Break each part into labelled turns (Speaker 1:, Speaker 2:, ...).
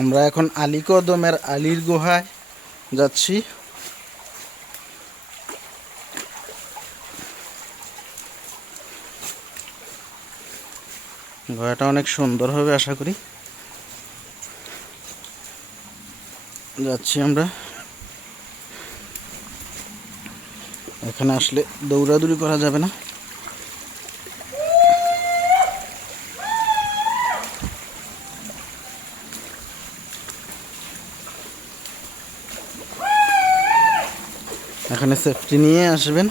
Speaker 1: আমরা এখন আলী কদমের আলীর গুহায় যাচ্ছি। গুহাটা অনেক সুন্দর হবে আশা করি। যাচ্ছি আমরা। এখানে আসলে দৌড়াদৌড়ি করা যাবে না। এখানে সেফটি নিয়ে আসবেন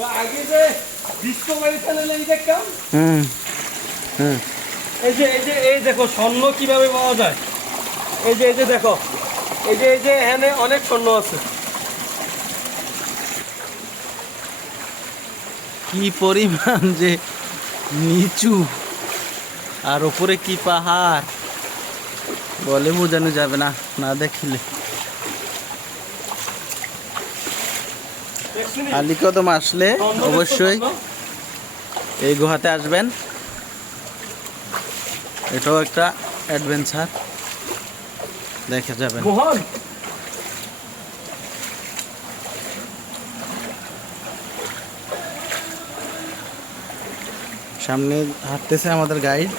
Speaker 2: আগে যে ডিসকভারি চ্যানেলে এই দেখতাম
Speaker 1: হুম হুম।
Speaker 2: এই যে এই যে এই দেখো স্বর্ণ কীভাবে পাওয়া যায়? এই যে এই যে দেখো এই যে এই যে এখানে অনেক স্বর্ণ আছে।
Speaker 1: কি পরিমাণ যে নিচু আর ওপরে কি পাহাড় বলে বোঝানো যাবে না না দেখিলে।
Speaker 2: দেখছিনি?
Speaker 1: আলী কদম আসলে অবশ্যই এই গুহাতে আসবেন। এটাও একটা অ্যাডভেঞ্চার দেখে যাবেন। সামনে হাঁটতেছে আমাদের গাইড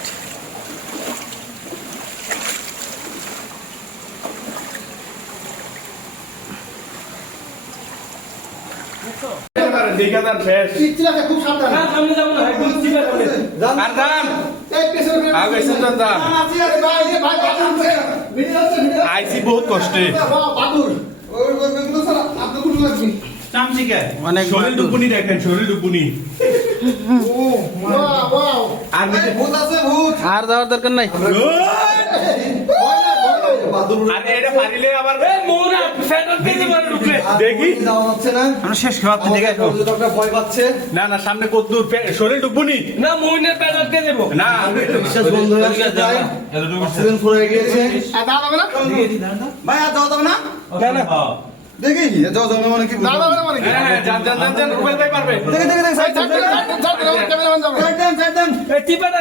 Speaker 3: ঠিকাদার শেষ
Speaker 4: চিলাকে খুব সাবধানে
Speaker 2: না সামনে যাব না একদম চিপে যাবে
Speaker 3: কান্দান
Speaker 4: এই পেছনে পেছনে।
Speaker 3: আগে এসে যান যান।
Speaker 4: আরে ভাই, এই ভাই, বাদুর উঠছে। ভিড়ে যাচ্ছে, ভিড়ে
Speaker 3: বহুত কষ্টে
Speaker 4: বাবা, বাদুর। ওই, ওই, ওইগুলো স্যার, আপনার কোন লাগবে?
Speaker 1: অনেক
Speaker 3: শরীর
Speaker 1: বাদুড়।
Speaker 3: দেখেন শরীর ডুবুনি
Speaker 4: ও, বাহ, বাহ।
Speaker 3: আর
Speaker 4: ভূত আছে, ভূত।
Speaker 1: আর যাওয়ার দরকার নাই
Speaker 4: না।
Speaker 3: না সামনে
Speaker 2: না মোহনের দেবো
Speaker 3: না
Speaker 4: বিশ্বাস বন্ধ হয়ে। আর না? দেখি, যাওয়া না মানে কি?
Speaker 3: যান যান যান যান রুবেল ভাই পারবে
Speaker 4: দেখি, দেখি, দেখি, side, side, side, side, side, cameraman যাবে। সাইড দেন, সাইড দেন।
Speaker 2: এই টিপাটা